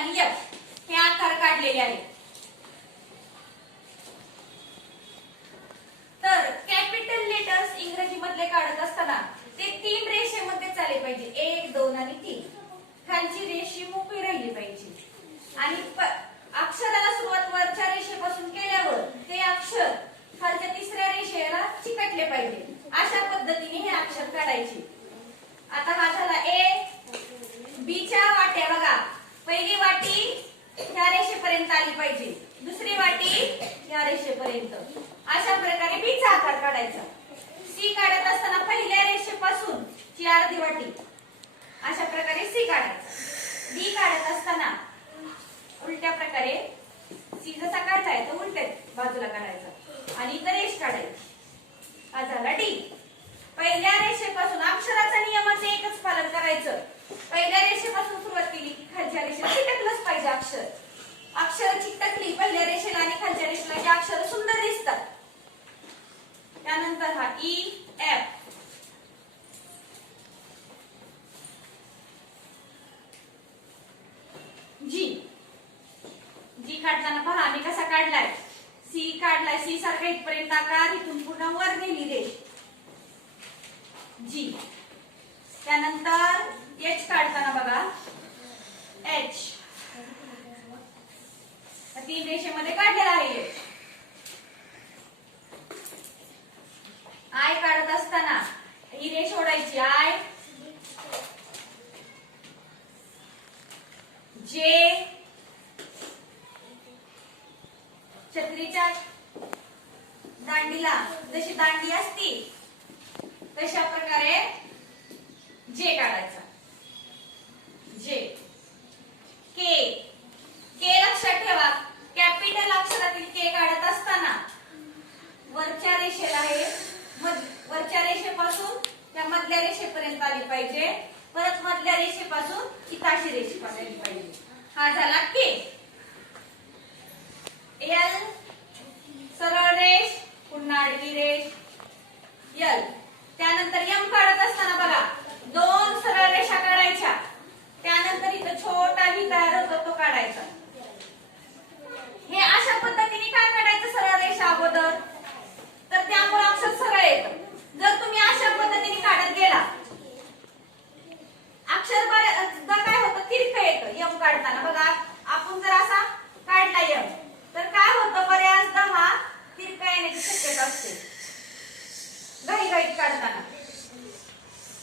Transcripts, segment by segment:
आणि एफ हे आकार काढलेले आहेत. तर कॅपिटल लेटर्स इंग्रजी मधले काढत असताना ते 3 रेषेमध्ये चालले पाहिजे. 1, 2 आणि 3. खालची रेषी मोकळी राहिली पाहिजे आणि अक्षराला सुरुवात वरच्या रेषेपासून केल्यावर ते अक्षर खालच्या तिसऱ्या रेषेला चिकटले पाहिजे. अशा पद्धतीने हे अक्षर काढायचे. आता हा झाला ए. बी च्या वाट्या बघा. पहिली वाटी ह्या रेषेपर्यंत आली पाहिजे, दुसरी वाटी ह्या रेषेपर्यंत. अशा प्रकारे बी चा आकार काढायचा. सी काढत असताना पहिल्या रेषेपासून ची अर्धी वाटी अशा प्रकारे सी काढायचा. डी काढत असताना उलट्या प्रकारे सी जसा काढलाय तो उलट्या बाजूला काढायचा आणि इथं रेष काढायची. हा झाला डी. पहिल्या रेषेपासून अक्षराचा नियमाचं एकच पालन करायचं. पहिल्या रेषेपासून सुरुवात केली की खालच्या रेषेला चिकटलंच पाहिजे अक्षर. अक्षर चिकटली पहिल्या रेषेला आणि खालच्या रेषेला की अक्षर सुंदर दिसतात. त्यानंतर हा ई एफ. जी. जी काढताना पहा आम्ही कसा काढलाय. सी काढलाय. सी सारखा इथपर्यंत आकार, इथून पुन्हा वर नेली रेष जी. त्यानंतर एच काढताना बघा एच 3 रेषेमध्ये काढलेला आहे एच. आय काढत असताना ही रेष ओढायची. आय जे. छत्रीच्या दांडीला जशी दांडी असती तशा प्रकारे जे काढायचा. जे. के. के लक्षात ठेवा. कॅपिटल अक्षरातील के काढत असताना वरच्या रेषेला हे वरच्या रेषेपासून त्या मधल्या रेषेपर्यंत आली पाहिजे. परत मधल्या रेषेपासून इथाशी रेषेपर्यंत आली पाहिजे. हा झाला के. एल सरळ रेष, पुन्हा आडवी रेष एल. त्यानंतर एम काढत असताना बघा 2 सरळ रेषा काढायच्या. त्यानंतर इथं छोटा व्ही तयार होतो तो काढायचा. हे अशा पद्धतीने काय काढायचं सरळ रेषा अगोदर, तर त्यामुळे अक्षर सरळ येतं. जर तुम्ही अशा पद्धतीने काढत गेला अक्षर बऱ्याचदा काय होतं तिरकं येतं. एम काढताना बघा आपण जर असा काढला एम तर काय होतं बऱ्याचदा हा तिरका येण्याची शक्यता असते घाई काढताना.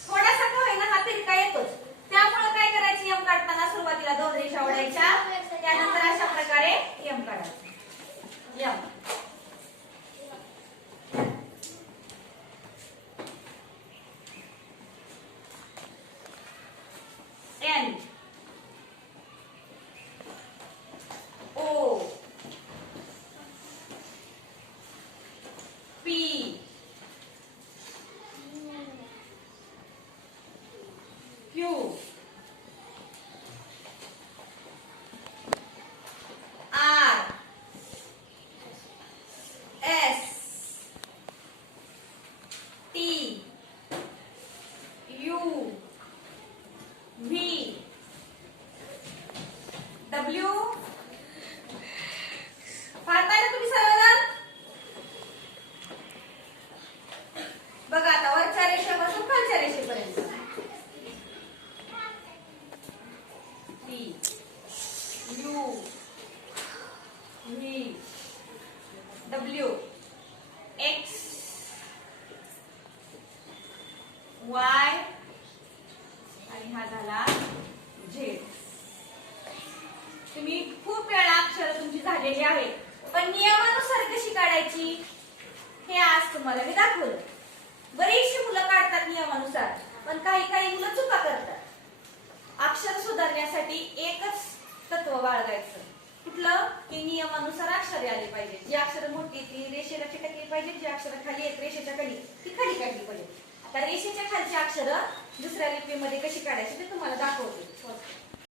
थोडासा का होईना हा तिरका येतोच. त्यामुळे काय करायचं एम काढताना सुरुवातीला 2 रेषा ओढायच्या. त्यानंतर अशा प्रकारे एम काढायचं. M. N. O. P. Q. R. S. T. U. V. W. पाहताय ना तुम्ही सर्वजण. बघा आता वरच्या रेषेपासून खालच्या रेषेपर्यंत. T. U. V. W. X. Y आणि हा झाला झेड. तुम्ही खूप वेळा अक्षर तुमची झालेली आहेत, पण नियमानुसार कशी काढायची हे आज तुम्हाला मी दाखवलं. बरीचशी मुलं काढतात नियमानुसार, पण काही मुलं चुका करतात. अक्षर सुधारण्यासाठी एकच तत्व बाळगायचं. कुठलं की नियमानुसार अक्षरे आली पाहिजे. जी अक्षर मोठी ती रेषेला चिटकली पाहिजे, जी अक्षर खाली आहेत रेषेच्या खाली ती खाली काढली पाहिजे. आता रेषेच्या खालची अक्षर दुसऱ्या लिपीमध्ये कशी काढायची ते तुम्हाला दाखवते.